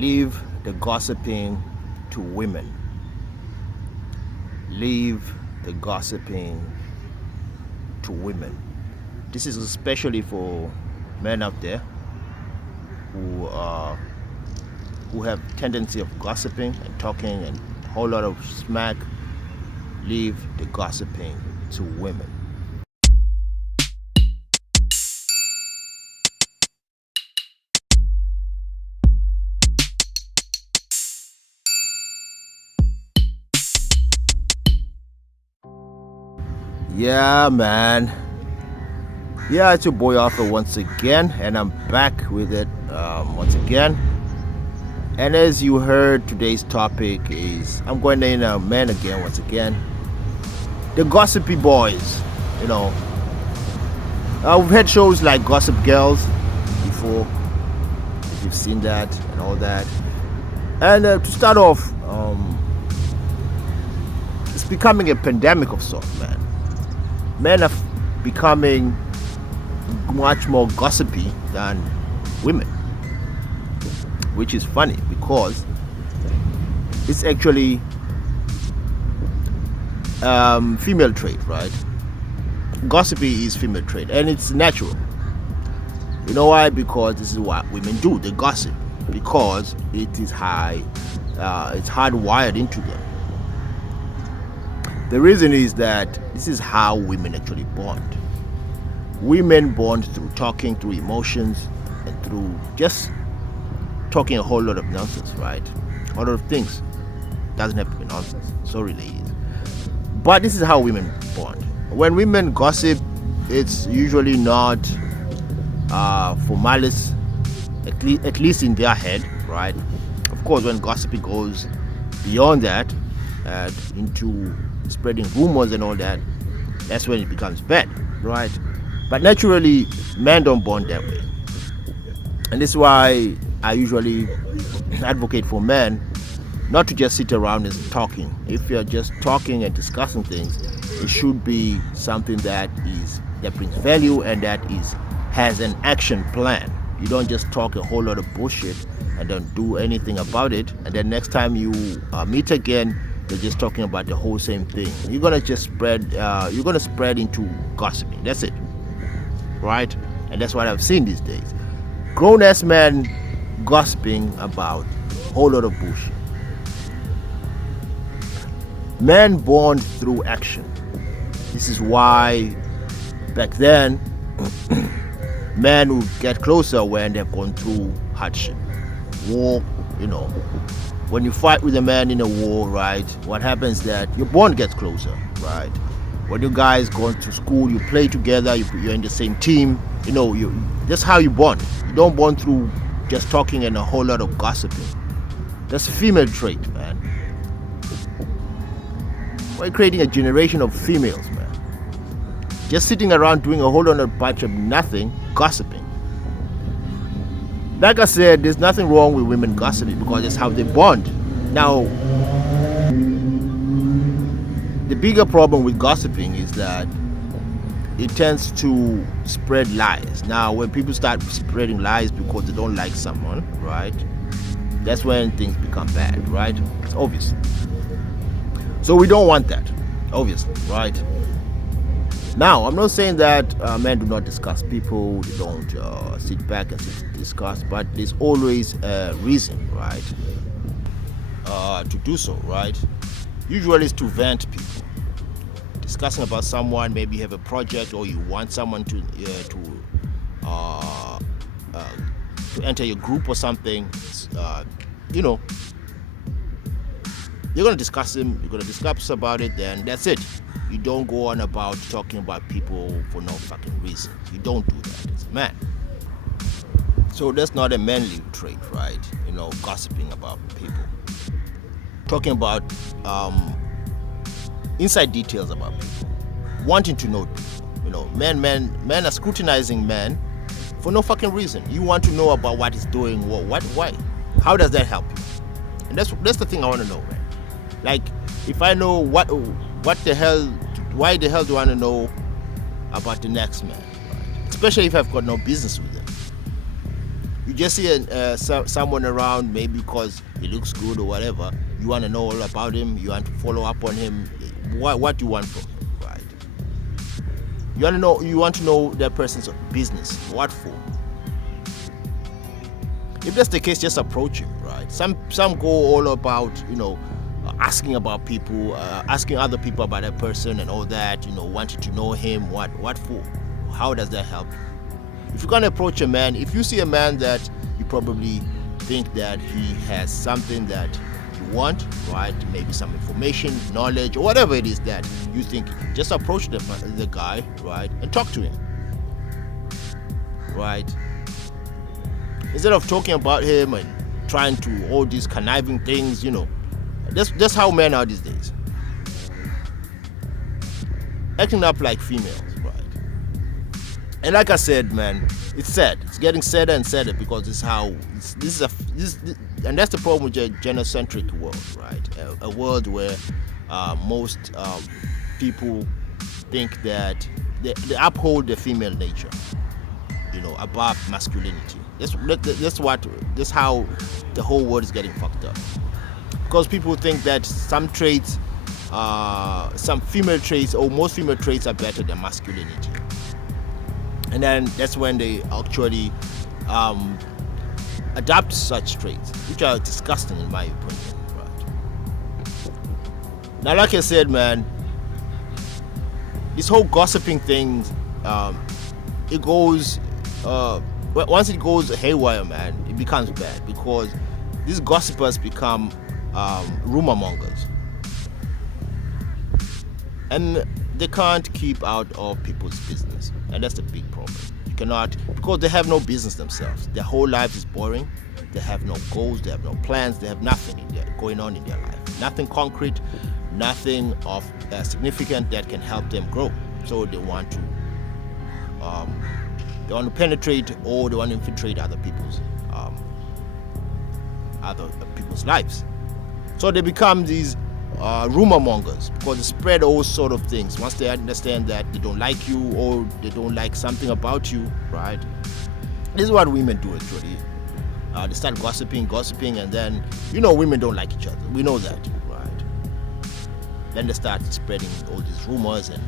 Leave the gossiping to women. Leave the gossiping to women. This is especially for men out there who have tendency of gossiping and talking and a whole lot of smack. Leave the gossiping to women. Yeah, man. Yeah, it's your boy Arthur once again, and I'm back with it once again. And as you heard, today's topic is I'm going in men again once again. The gossipy boys, you know. We've had shows like Gossip Girls before, if you've seen that and all that. And to start off, it's becoming a pandemic of sorts, man. Men are becoming much more gossipy than women, which is funny because it's actually female trait, right? Gossipy is female trait, and it's natural. You know why? Because this is what women do. They gossip because it is it's hardwired into them. The reason is that this is how women actually bond. Women bond through talking, through emotions, and through just talking a whole lot of nonsense, right? A whole lot of things. Doesn't have to be nonsense. So really is. But this is how women bond. When women gossip, it's usually not for malice, at least in their head, right? Of course, when gossiping goes beyond that, into spreading rumors and all that, that's when it becomes bad, right? But naturally, men don't bond that way. And this is why I usually advocate for men not to just sit around and talking. If you're just talking and discussing things, it should be something that brings value and has an action plan. You don't just talk a whole lot of bullshit and don't do anything about it, and then next time you meet again, you're just talking about the whole same thing. You're gonna just spread into gossiping. That's it, right? And that's what I've seen these days. Grown-ass men gossiping about a whole lot of bullshit. Men bond through action. This is why back then men would get closer when they've gone through hardship, war, you know. When you fight with a man in a war, right, what happens is that your bond gets closer, right? When you guys go to school, you play together, you're in the same team, you know, that's how you bond. You don't bond through just talking and a whole lot of gossiping. That's a female trait, man. We're creating a generation of females, man. Just sitting around doing a whole lot of bunch of nothing, gossiping. Like I said, there's nothing wrong with women gossiping because that's how they bond. Now, the bigger problem with gossiping is that it tends to spread lies. Now, when people start spreading lies because they don't like someone, right, that's when things become bad, right? It's obvious. So we don't want that, obviously, right? Now, I'm not saying that men do not discuss people, they don't sit back and discuss, but there's always a reason, right, to do so, right? Usually it's to vent people. Discussing about someone, maybe you have a project or you want someone to enter your group or something, you know, you're going to discuss him, you're going to discuss about it, then that's it. You don't go on about talking about people for no fucking reason. You don't do that as a man. So that's not a manly trait, right? You know, gossiping about people. Talking about inside details about people. Wanting to know people. You know, men are scrutinizing men for no fucking reason. You want to know about what he's doing, why? How does that help you? And that's the thing I want to know, man. Like, if I know why the hell do I want to know about the next man? Right? Especially if I've got no business with him. You just see someone around, maybe because he looks good or whatever. You want to know all about him. You want to follow up on him. What do you want from him, right? You want to know that person's business. What for? If that's the case, just approach him, right? Some go all about, asking about people, asking other people about that person and all that, wanting to know him. What for? How does that help? If you're gonna approach a man, if you see a man that you probably think that he has something that you want, right? Maybe some information, knowledge, or whatever it is that you think, just approach the guy, right, and talk to him, right? Instead of talking about him and trying to all these conniving things, that's how men are these days. Acting up like females, right? And like I said, man, it's sad. It's getting sadder and sadder because and that's the problem with a gender-centric world, right? A world where most people think that they uphold the female nature, above masculinity. That's how the whole world is getting fucked up. Because people think that some traits, some female traits, or most female traits are better than masculinity. And then that's when they actually adapt such traits, which are disgusting in my opinion. Right? Now, like I said, man, this whole gossiping thing, it goes, once it goes haywire, man, it becomes bad because these gossipers become rumor mongers. And they can't keep out of people's business, and that's the big problem. You cannot, because they have no business themselves. Their whole life is boring. They have no goals, they have no plans, they have nothing going on in their life. Nothing concrete, nothing of significant that can help them grow. So they want to penetrate, or they want to infiltrate other people's lives. So they become these rumor mongers because they spread all sort of things. Once they understand that they don't like you or they don't like something about you, right? This is what women do actually. They start gossiping, and then women don't like each other. We know that, right? Then they start spreading all these rumors and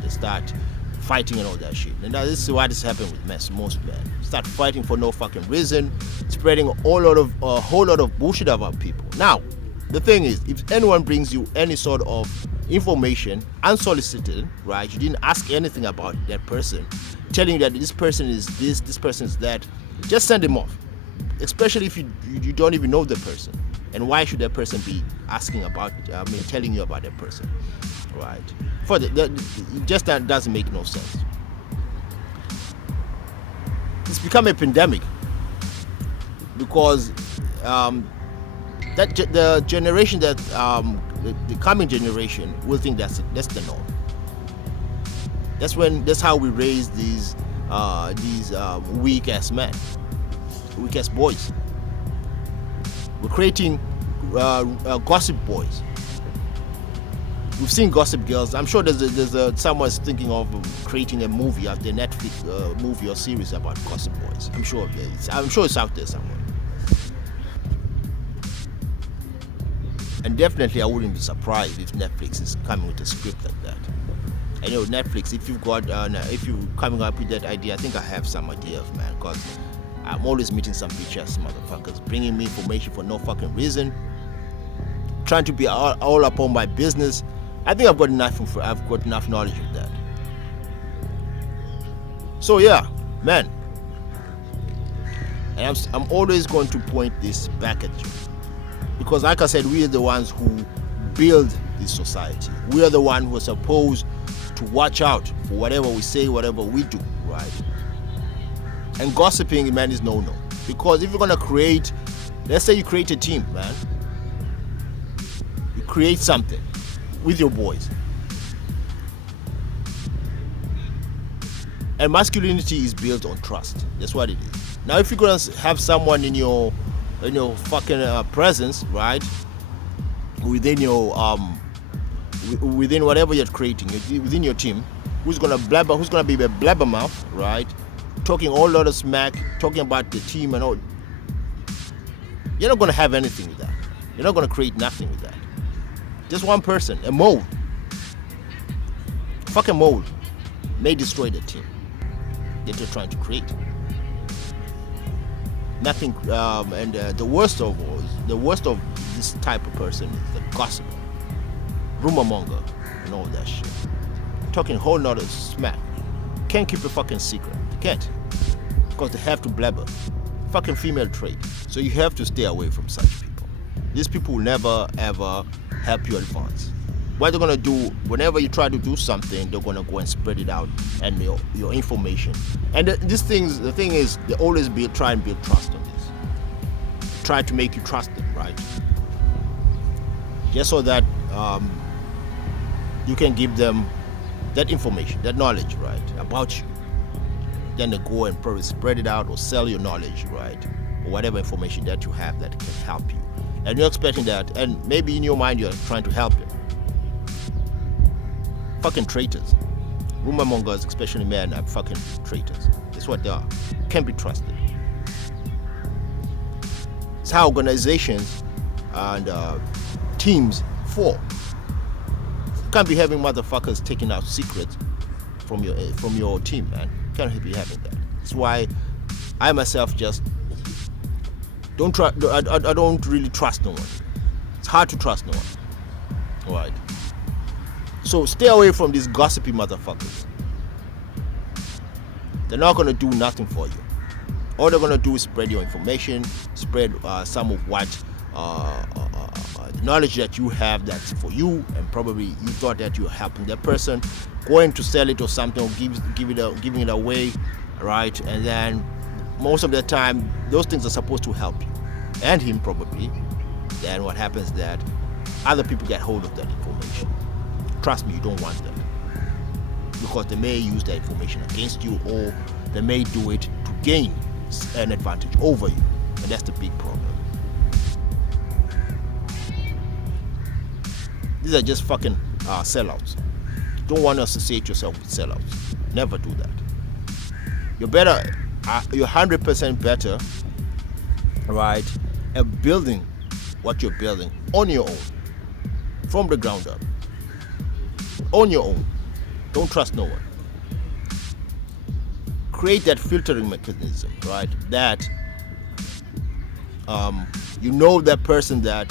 they start fighting and all that shit. And now this is what is happening with most men. Start fighting for no fucking reason, spreading a whole lot of bullshit about people. Now, the thing is, if anyone brings you any sort of information unsolicited, right? You didn't ask anything about that person, telling you that this person is this person is that, just send him off. Especially if you don't even know the person. And why should that person be asking about, telling you about that person, right? That doesn't make no sense. It's become a pandemic because the generation that the coming generation will think that's the norm. That's how we raise these weak ass men, weak ass boys. We're creating gossip boys. We've seen Gossip Girls. I'm sure there's someone's thinking of creating a movie, after Netflix movie or series about Gossip Boys. I'm sure it's out there somewhere. And definitely, I wouldn't be surprised if Netflix is coming with a script like that. I know Netflix. If you're coming up with that idea, I think I have some ideas, man. Because I'm always meeting some bitch-ass motherfuckers, bringing me information for no fucking reason, trying to be all up on my business. I think I've got enough knowledge of that. So yeah, man. And I'm always going to point this back at you. Because like I said, we are the ones who build this society. We are the ones who are supposed to watch out for whatever we say, whatever we do, right? And gossiping, man, is no. Because if you're gonna create, let's say you create a team, man. You create something with your boys. And masculinity is built on trust. That's what it is. Now, if you're gonna have someone in your fucking presence, right? Within your within whatever you're creating, within your team, who's gonna be a blabbermouth, right? talking a whole lot of smack, talking about the team and all. You're not going to have anything with that. You're not going to create nothing with that. Just one person, a mole, fucking mole, may destroy the team that you're trying to create. Nothing, and the worst of this type of person is the gossip, rumor monger, and all that shit. Talking a whole lot of smack. Can't keep a fucking secret. Can't, because they have to blabber. Fucking female trait. So you have to stay away from such people. These people will never ever help you advance. What they're gonna do, whenever you try to do something, they're gonna go and spread it out and your information. And the thing is, they always try and build trust on this. Try to make you trust them, right? Just so that you can give them that information, that knowledge, right, about you. Then they go and probably spread it out or sell your knowledge, right, or whatever information that you have that can help you. And you're expecting that, and maybe in your mind you're trying to help them. Fucking traitors. Rumor mongers, especially men, are fucking traitors. That's what they are. Can't be trusted. It's how organizations and teams fall. You can't be having motherfuckers taking out secrets from your team, man. You can't be having that. That's why I myself just don't try. I don't really trust no one. It's hard to trust no one. All right. So stay away from these gossipy motherfuckers. They're not gonna do nothing for you. All they're gonna do is spread your information, spread some of what the knowledge that you have that's for you, and probably you thought that you're helping that person, going to sell it or something, or giving it away, right? And then most of the time, those things are supposed to help you and him probably. Then what happens is that other people get hold of that information. Trust me, you don't want that, because they may use that information against you, or they may do it to gain an advantage over you, and that's the big problem. These are just fucking sellouts. You don't want to associate yourself with sellouts. Never do that. You're better. You're 100% better, right, at building what you're building on your own, from the ground up. On your own. Don't trust no one. Create that filtering mechanism, right? That you know that person that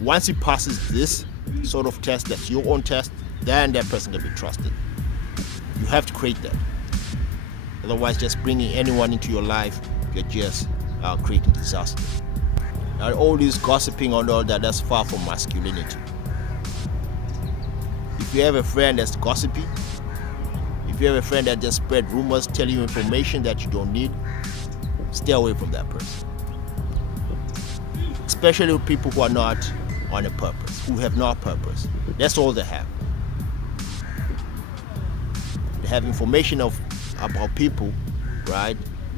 once he passes this sort of test, that's your own test, then that person can be trusted. You have to create that. Otherwise, just bringing anyone into your life, you're just creating disaster. And all this gossiping and all that, that's far from masculinity. If you have a friend that's gossipy, if you have a friend that just spread rumors, tell you information that you don't need, stay away from that person. Especially with people who are not on a purpose, who have no purpose. That's all they have. They have information about people, right?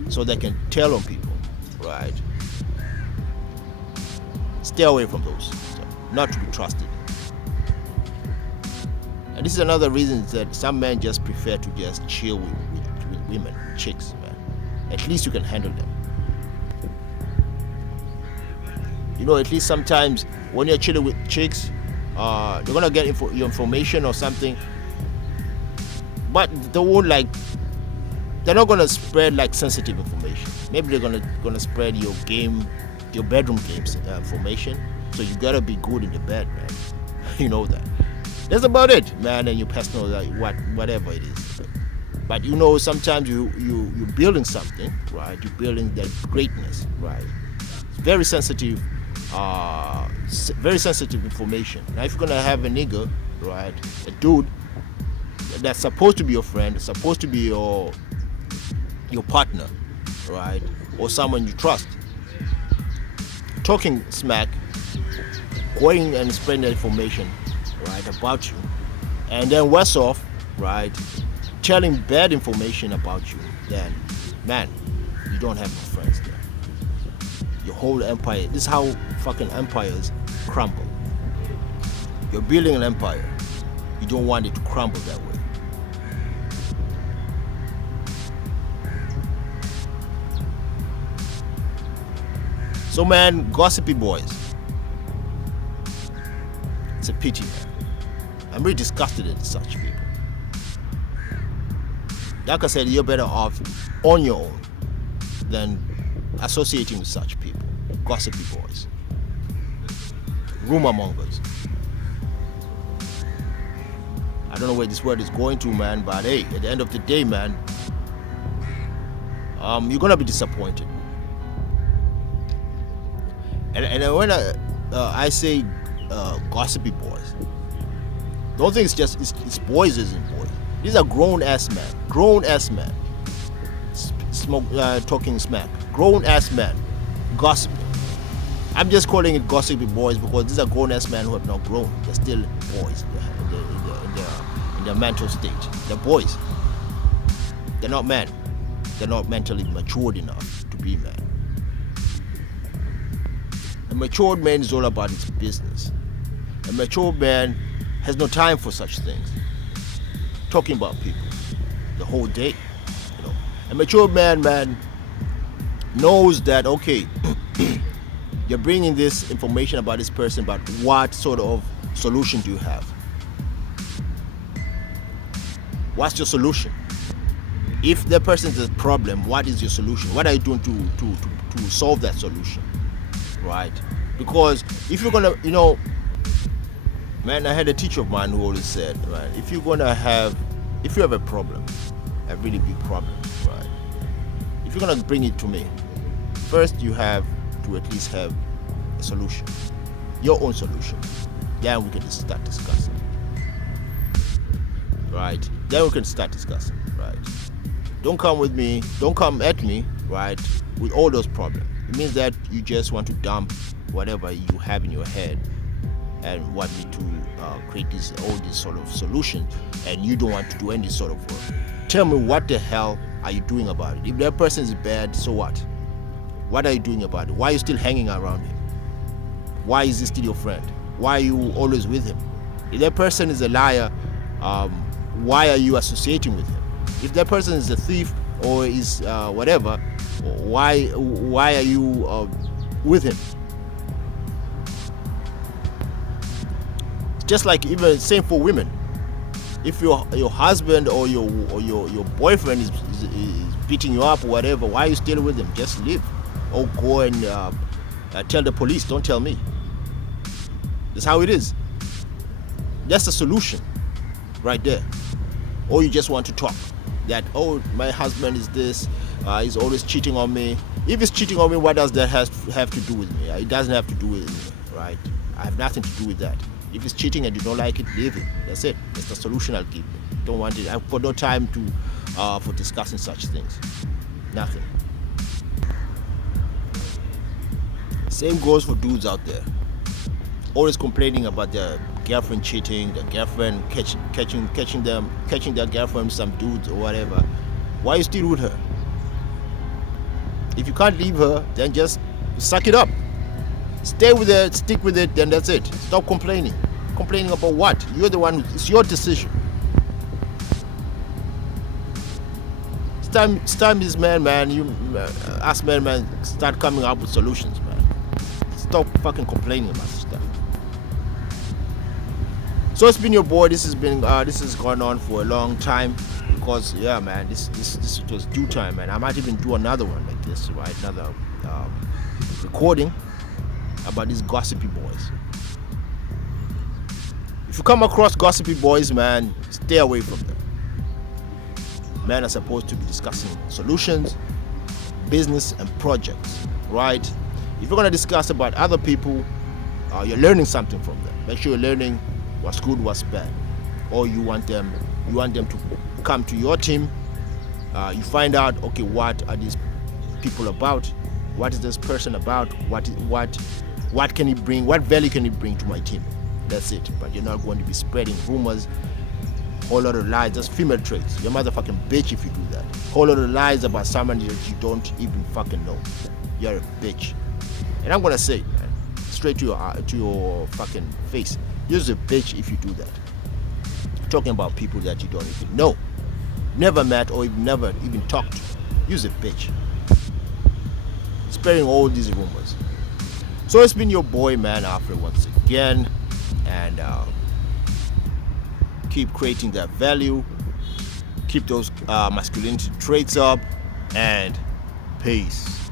So they can tell on people, right? Stay away from those. So, not to be trusted. And this is another reason that some men just prefer to just chill with women, chicks, man. At least you can handle them. You know, at least sometimes when you're chilling with chicks, they're gonna get your information or something, but they won't they're not gonna spread like sensitive information. Maybe they're gonna spread your bedroom games information. So you gotta be good in the bed, man. You know that. That's about it, man. And your personal, whatever it is. But you know, sometimes you're building something, right? You're building that greatness, right? It's very sensitive information. Now, if you're gonna have a nigga, right, a dude that's supposed to be your friend, supposed to be your partner, right, or someone you trust, talking smack, going and spreading that information, right, about you, and then worse off, right, telling bad information about you, then, man, you don't have no friends there. Your whole empire, this is how fucking empires crumble. You're building an empire. You don't want it to crumble that way. So man, gossipy boys, it's a pity, man. I'm really disgusted at such people. Like I said, you're better off on your own than associating with such people. Gossipy boys, rumor mongers. I don't know where this word is going to, man, but hey, at the end of the day, man, you're gonna be disappointed. And when I say gossipy boys, don't think it's boys isn't boys. These are grown ass men, talking smack, grown ass men, gossiping. I'm just calling it gossipy boys because these are grown ass men who have not grown. They're still boys in their mental state. They're boys. They're not men. They're not mentally matured enough to be men. A matured man is all about his business. A matured man has no time for such things. Talking about people the whole day, you know. A mature man knows that, okay, you're bringing this information about this person, but what sort of solution do you have? What's your solution? If the person is a problem, what is your solution? What are you doing to solve that solution? Right? Because if you're gonna, you know, man, I had a teacher of mine who always said, man, if you have a problem, a really big problem, right? If you're gonna bring it to me, first you have to at least have a solution, your own solution. Then we can start discussing, right? Then we can start discussing, right? Don't come at me, right, with all those problems. It means that you just want to dump whatever you have in your head and want me to create all these sort of solutions, and you don't want to do any sort of work. Tell me, what the hell are you doing about it? If that person is bad, so what? What are you doing about it? Why are you still hanging around him? Why is he still your friend? Why are you always with him? If that person is a liar, why are you associating with him? If that person is a thief or is whatever, why are you with him? Just like even same for women. If your husband or your boyfriend is beating you up or whatever, why are you still with him? Just leave, or go and tell the police. Don't tell me. That's how it is. That's the solution, right there. Or you just want to talk that, oh, my husband is this, he's always cheating on me. If he's cheating on me, what does that have to do with me? It doesn't have to do with me, right? I have nothing to do with that. If he's cheating and you don't like it, leave it. That's it. That's the solution I'll give you. Don't want it. I've got no time for discussing such things. Nothing. Same goes for dudes out there. Always complaining about their girlfriend cheating, their girlfriend catching their girlfriend, some dudes or whatever. Why are you still with her? If you can't leave her, then just suck it up. Stay with it, stick with it, then that's it. Stop complaining. Complaining about what? You're the one. It's your decision. It's time is man. You us man, start coming up with solutions, man. Stop fucking complaining about stuff. So it's been your boy. This has gone on for a long time because yeah, man, this was due time, man. I might even do another one like this, right? Another recording about these gossipy boys. If you come across gossipy boys, man, stay away from them. Men are supposed to be discussing solutions, business, and projects, right? If you're gonna discuss about other people, you're learning something from them. Make sure you're learning what's good, what's bad, or you want them to come to your team. You find out, okay, what are these people about? What is this person about? What can he bring? What value can he bring to my team? That's it. But you're not going to be spreading rumors, whole lot of lies. That's female traits. You're a motherfucking bitch if you do that. Whole lot of lies about someone that you don't even fucking know. You're a bitch. And I'm gonna say, man, straight to your fucking face. You're a bitch if you do that. Talking about people that you don't even know, never met, or even never even talked to. You're a bitch. Spreading all these rumors. So it's been your boy, man, Alfred, once again, and keep creating that value, keep those masculinity traits up, and peace.